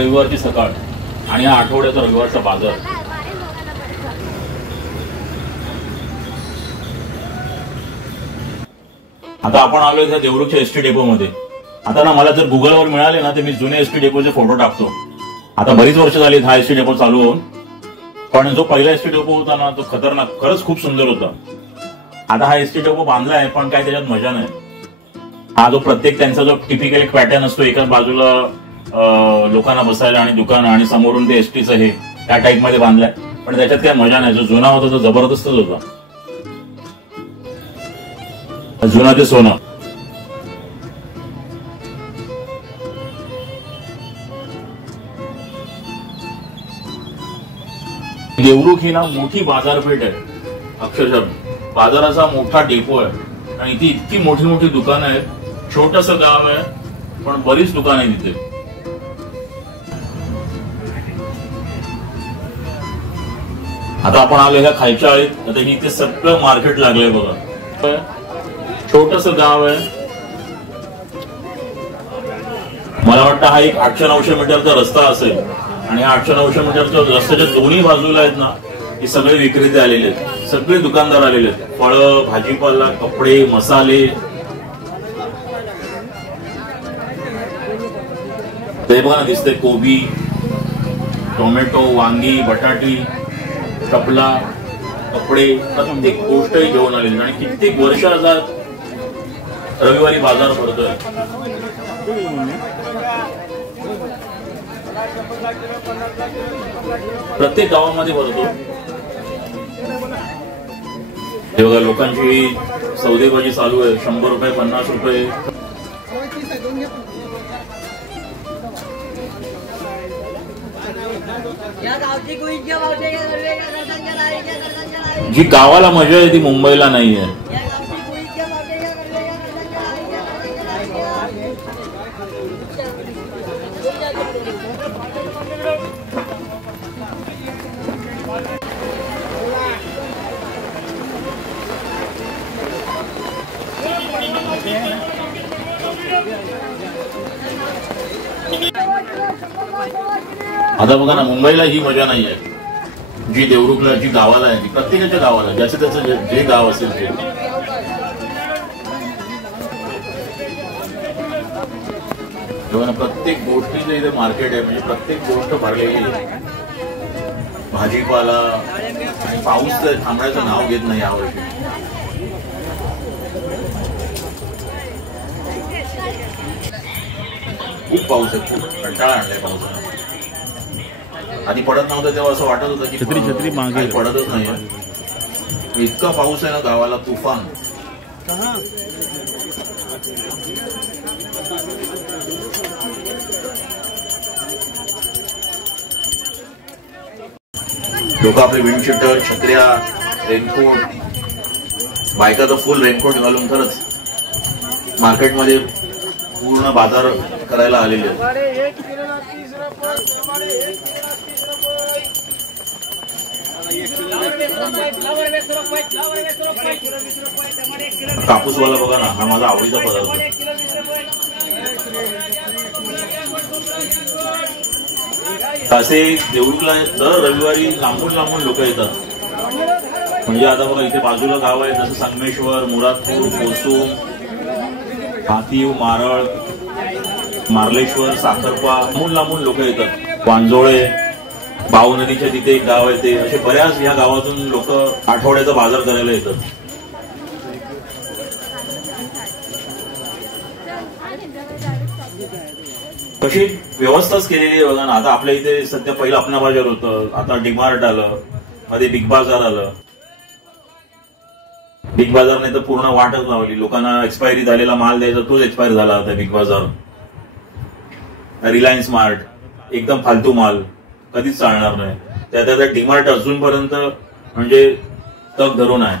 रविवारची सकाळ आणि हा आठवड्याचा रविवारचा बाजार. आता आपण आलोय त्या देवरुखच्या एसटी डेपो मध्ये. आता ना मला जर गुगलवर मिळाले ना तर मी जुने एसटी डेपोचे फोटो टाकतो. आता बरीच वर्ष झाली हा एसटी डेपो चालू होऊन, पण जो पहिला एसटी डेपो होता ना तो खतरनाक, खरंच खूप सुंदर होता. आता हा एसटी डेपो बांधलाय पण काय त्याच्यात मजा नाही. हा जो प्रत्येक त्यांचा जो टिपिकल एक पॅटर्न असतो, एकाच बाजूला लोकांना बसायला आणि दुकान आणि समोरून ते एसटीचं हे त्या टाईप मध्ये बांधलाय, पण त्याच्यात काय मजा नाही. जो जुना होता तो जबरदस्तच होता. जुना ते सोनं. देवरुख ही ना मोठी बाजारपेठ आहे, अक्षरशः बाजाराचा मोठा डेपो आहे आणि इथे इतकी मोठी मोठी दुकानं आहेत. छोटंसं गाव आहे पण बरीच दुकानं आहेत तिथे. आता आपण आलो ह्या खालच्या आळीत. आता इथे सगळं मार्केट लागलंय बघा. छोटंसं गाव आहे. मला वाटतं हा एक 800-900 मीटरचा रस्ता असेल आणि 800-900 मीटरच्या रस्त्याच्या दोन्ही बाजूला आहेत ना हे सगळे विक्रेते आलेले आहेत, सगळे दुकानदार आलेले आहेत. फळं, भाजीपाला, कपडे, मसाले. ते बघा दिसते कोबी, टोमॅटो, वांगी, बटाटी, टपला, कपडे, प्रत्येक गोष्ट घेऊन आलेली. आणि कित्येक वर्षाचा रविवारी बाजार भरतोय. प्रत्येक गावामध्ये भरतो. हे बघा लोकांची सौदेबाजी चालू आहे. 100 रुपये, 50 रुपये. जी गावाला मजा आहे ती मुंबईला नाही आहे. आता बघा ना मुंबईला ही मजा नाही आहे जी देवरुखला, जी गावाला आहे, प्रत्येकाच्या गावाला ज्याचं त्याचं जे गाव असेल ते. प्रत्येक गोष्टीचं इथे मार्केट आहे, म्हणजे प्रत्येक गोष्ट भरलेली आहे. भाजीपाला आणि पाऊस तर थांबण्याचं नाव घेत नाही यावर्षी. खूप पाऊस आहे, खूप कंटाळा आणलाय पावसानं. आधी पडत नव्हतं तेव्हा असं वाटत होतं की छत्री मागे पडतच नाही. इतका पाऊस आहे ना गावाला, तुफान. लोक आपले विंडशीटर, छत्र्या, रेनकोट, बायका तर फुल रेनकोट घालून खरंच मार्केटमध्ये पूर्ण बाजार करायला आलेले आहेत. कापूसवाला बघा ना, हा माझा आवडीचा पदार्थ. असे देवरुखला दर रविवारी लांबून लांबून लोक येतात. म्हणजे आता बघा इथे बाजूला गाव आहे जसं संगमेश्वर, मुरादपूर, कोसूम, हातीव, मारळ, मार्लेश्वर, साखरपा, लांबून लांबून लोक येतात. वांजोळे, बाऊ नदीच्या तिथे एक गाव आहे ते. असे बऱ्याच ह्या गावातून लोक आठवड्याचा बाजार करायला येतात. कशी व्यवस्थाच केलेली आहे बघा ना. आता आपल्या इथे सध्या पहिलं अपना बाजार होतं, आता डीमार्ट आलं, मध्ये बिग बाजार आलं. बिग बाजारने तर पूर्ण वाटच लावली. लोकांना एक्सपायरी झालेला माल द्यायचा, तोच एक्सपायर झाला आता बिग बाजार. रिलायन्स मार्ट एकदम फालतू माल, कधीच चालणार नाही. त्या डीमार्ट अजूनपर्यंत म्हणजे तग धरून आहे.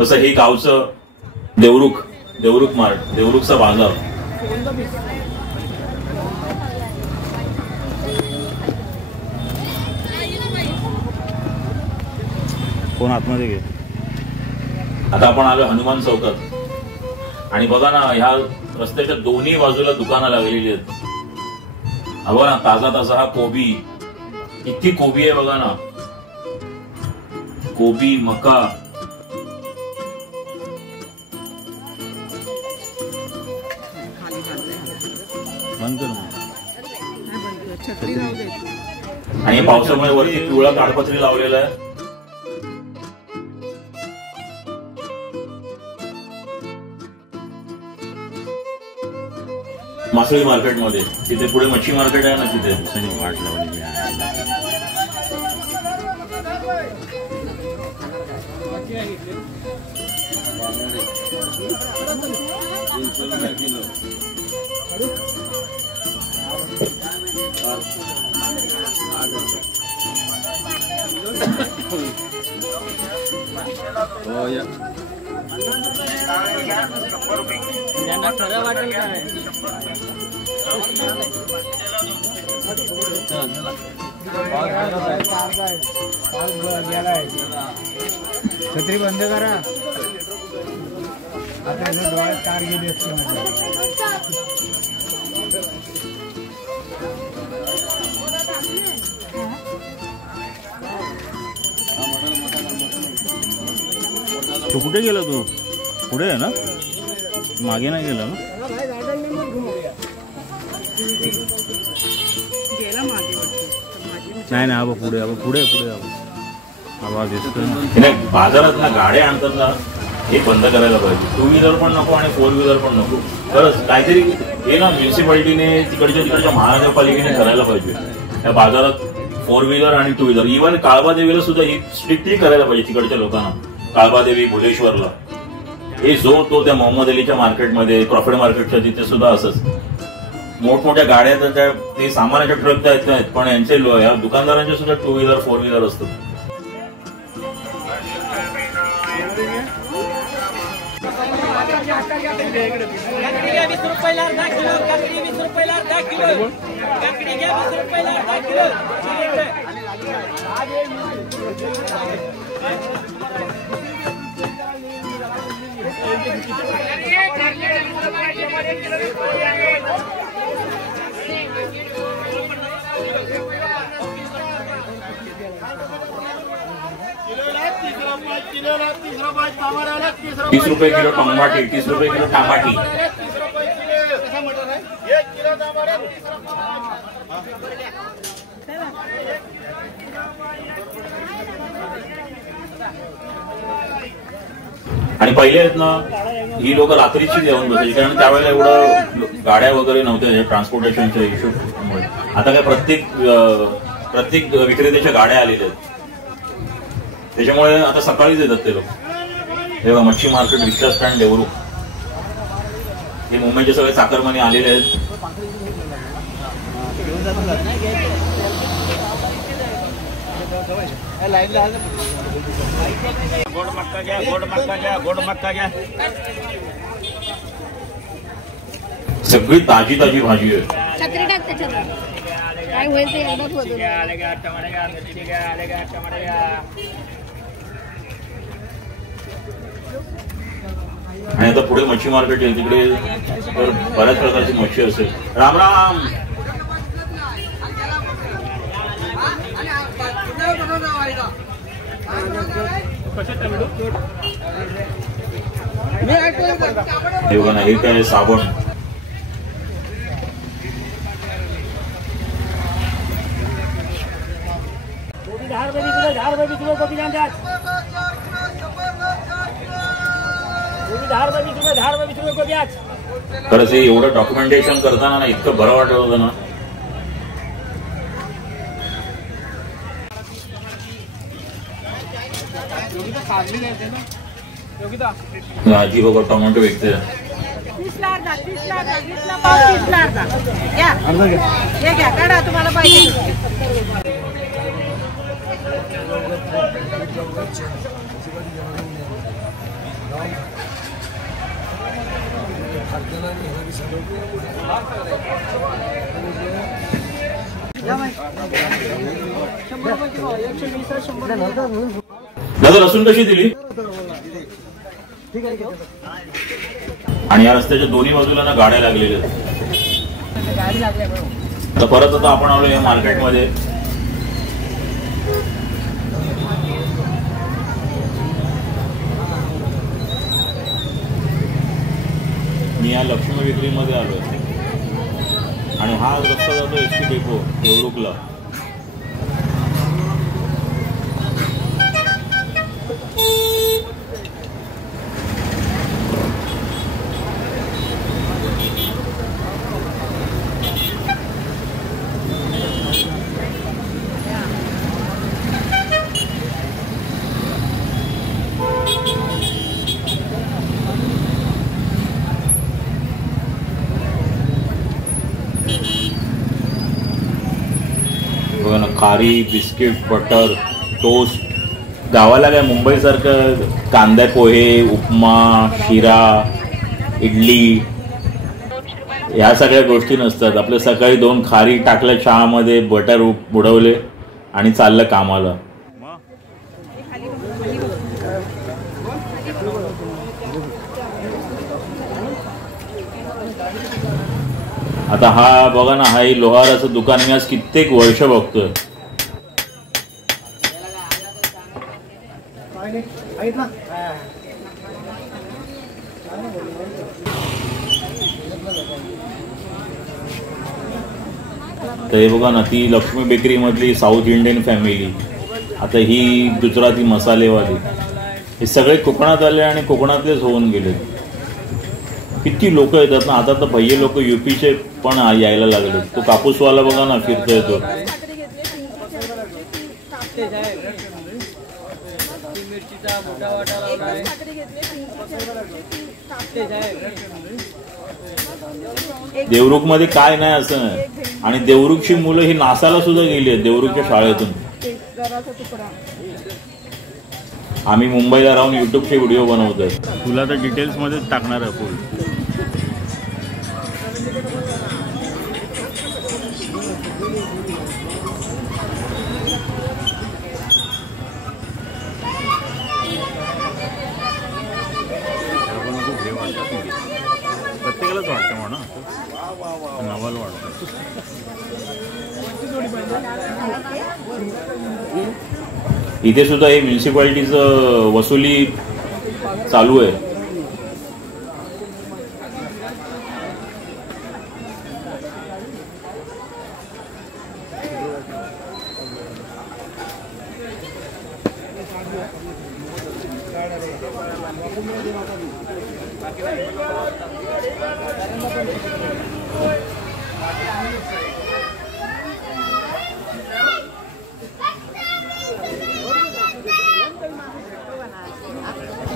तसं हे गावचं देवरुख मार्ट, देवरुखचा बाजार. कोण आतमध्ये घे. आता आपण आलो हनुमान चौकात आणि बघा ना ह्या रस्त्याच्या दोन्ही बाजूला दुकानं लागलेली आहेत. हा बघा ना, ताजा ताजा हा कोबी, किती कोबी आहे बघा ना, कोबी, मका. आणि पावसामुळे वरती पिवळा ताडपत्री लावलेला आहे. मासळी मार्केटमध्ये, तिथे पुढे मच्छी मार्केट आहे ना, तिथे वाट लावलेली आहे. खरं वाटेल काय छत्री बंद करा. आता डोळ्यात कार गेली असते. तू कुठे गेला? तू पुढे आहे ना, मागे नाही गेला ना? नाही नाही, अब पुढे, अब पुढे पुढे आवाज दिसतोय. बाजारात ना गाड्या आणतात ना, हे बंद करायला पाहिजे. 2 व्हीलर पण नको आणि 4 व्हीलर पण नको. खरंच काहीतरी हे ना म्युन्सिपाल्टीने तिकडच्या महानगरपालिकेने करायला पाहिजे. या बाजारात 4 व्हीलर आणि 2 व्हीलर, इव्हन काळबादेवीला सुद्धा ही स्ट्रिक्टली करायला पाहिजे तिकडच्या लोकांना. काळबादेवी, भुलेश्वरला, हे जो तो त्या मोहम्मद अलीच्या मार्केटमध्ये, प्रॉफिट मार्केटच्या तिथे सुद्धा असंच मोठमोठ्या गाड्या तर ते सामानाच्या ट्रक तर येत नाहीत, पण यांचे या दुकानदारांचे सुद्धा 2 व्हीलर 4 व्हीलर असतात. ₹30 किलो टमाटी, ₹30 किलो टमाटी. आणि पहिले आहेत ना, ही लोक रात्रीची जेवण बसायची, कारण त्यावेळेला एवढं गाड्या वगैरे नव्हत्या ट्रान्सपोर्टेशनच्या इश्यूमुळे. आता काय प्रत्येक विक्रेत्याच्या गाड्या आलेल्या आहेत, त्याच्यामुळे आता सकाळीच येतात ते लोक. हे बघा, मच्छी मार्केट, रिक्षा स्टँड, देवरू, हे मुंबईचे सगळे चाकरमानी आलेले आहेत. गोड मक्का घ्या, गोड मक्का घ्या, गोड मक्का घ्या. सगळी ताजी ताजी भाजी आहे. छत्री टाक त्याच्यात, काय होईल ते एवढंच होतं. आणि आता पुढे मच्छी मार्केट आहे, तिकडे तर बऱ्याच प्रकारची मच्छी असेल. राम राम. हे बघा ना, हे काय साबण. खरंच हे एवढं डॉक्युमेंटेशन करताना ना इतकं बरं वाटत होतं ना. आजी बघा टोमॅटो विकते. 30ला अर्धा, 30ला अर्धा, 20ला पाव, 30ला अर्धा. घ्या, हे घ्या, काढा तुम्हाला पाहिजे. दादा लसूण कशी दिली? आणि या रस्त्याच्या दोन्ही बाजूला ना गाड्या लागलेल्या आहेत. तर परत आता आपण आलो या मार्केटमध्ये. मी या लक्ष्मी विक्रीमध्ये आलो आणि हा रस्ता जातो एसटी डेपो देवरुखला. खारी, बिस्किट, बटर, टोस्ट. गावाला काय मुंबईसारखं कांदा पोहे, उपमा, शिरा, इडली या सगळ्या गोष्टी नसतात. आपलं सकाळी 2 खारी टाकल्या चहामध्ये, बटर बुडवले आणि चाललं कामाला. आता हा बघा ना, हा लोहाराचं दुकान मी आज कित्येक वर्ष बघतोय. तर हे बघा ना, ती लक्ष्मी बेकरी मधली साऊथ इंडियन फॅमिली. आता ही गुजराती मसालेवाली. हे सगळे कोकणात आले आणि कोकणातलेच होऊन गेले. किती लोक येतात ना. आता तर भैये लोक यूपीचे पण यायला लागले. तो कापूसवाला बघा ना फिरतोय तो. देवरुख मध्ये काय नाही असं नाही. आणि देवरुखची मुलं ही नासाला सुद्धा गेली आहेत देवरुखच्या शाळेतून. आम्ही मुंबईला राहून युट्यूबचे व्हिडिओ बनवतोय. तुला तर डिटेल्स मध्येच टाकणार आहे फुल. प्रत्येकालाच वाटतं म्हणा, नवाल वाटतं. इथे सुद्धा हे म्युन्सिपालिटीचं वसुली चालू आहे.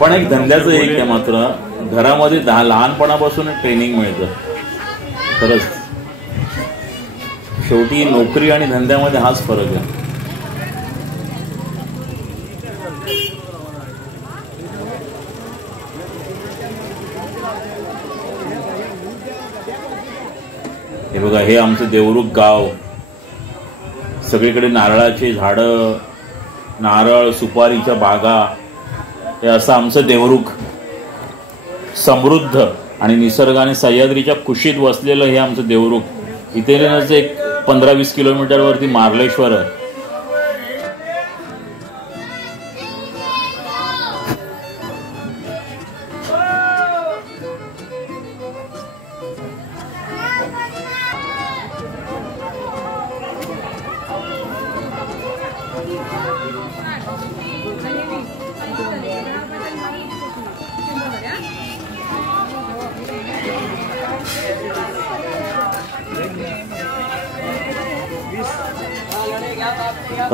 पण एक धंद्याचं एक आहे मात्र, घरामध्ये लहानपणापासून ट्रेनिंग मिळतं. खरंच शेवटी नोकरी आणि धंद्यामध्ये हाच फरक आहे. हे बघा, हे आमचं देवरुख गाव. सगळीकडे नारळाची झाडं, नारळ, सुपारीच्या बागा. हे असं आमचं देवरुख समृद्ध आणि निसर्गाने सह्याद्रीच्या कुशीत वसलेलं हे आमचं देवरुख. इथे एक 15-20 किलोमीटरवरती मार्लेश्वर आहे.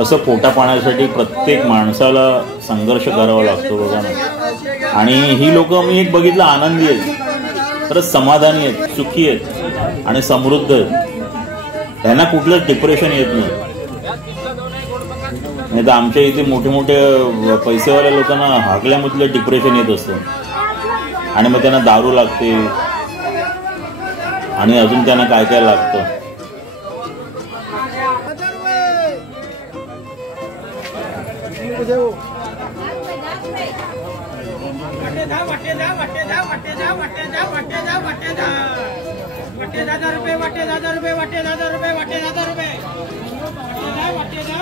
असं पोटा पाण्यासाठी प्रत्येक माणसाला संघर्ष करावा लागतो बघा ना. आणि ही लोक मी एक बघितलं आनंदी आहेत, खरंच समाधानी आहेत, सुखी आहेत आणि समृद्ध आहेत. त्यांना कुठलंच डिप्रेशन येत नाही. नाही तर आमच्या इथे मोठे मोठे पैसेवाल्या लोकांना हाकल्यामधलं डिप्रेशन येत असतं आणि मग त्यांना दारू लागते आणि अजून त्यांना काय काय लागतं. वाटे 1000 रुपये वाटे 1000 रुपये वाटे 1000 रुपये वाटे 1000 रुपये वाटे जा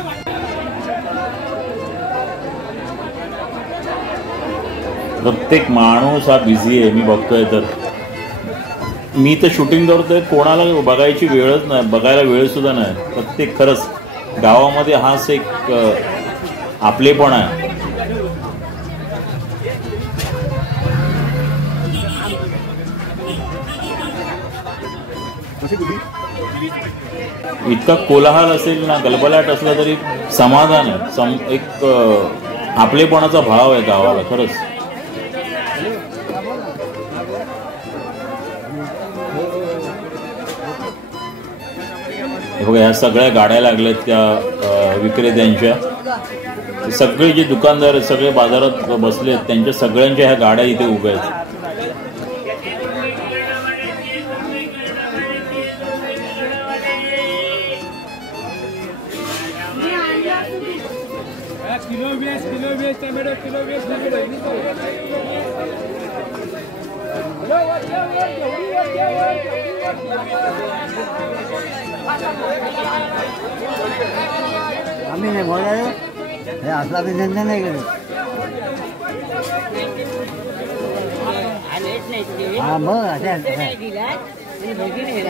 प्रत्येक माणूस हा बिझी आहे. मी बघतोय तर मी तर शूटिंग करतोय, कोणाला बघायची वेळच नाही, बघायला वेळ सुद्धा नाही. प्रत्येक खरंच गावामध्ये हाच एक आपलेपण आहे. इतका कोलाहल असेल ना, गलबलाट असला तरी समाधान आहे. एक आपलेपणाचा भाव आहे गावाला खरंच. बघा ह्या सगळ्या गाड्या लागल्यात त्या विक्रेत्यांच्या. सगळे जे दुकानदार आहेत, सगळे बाजारात बसले आहेत, त्यांच्या सगळ्यांच्या ह्या गाड्या इथे उभ्या आहेत. किलो 20 टोमॅटो किलो 20 आम्ही नाही बोलायला हे असला धंदा नाही करत. हा मग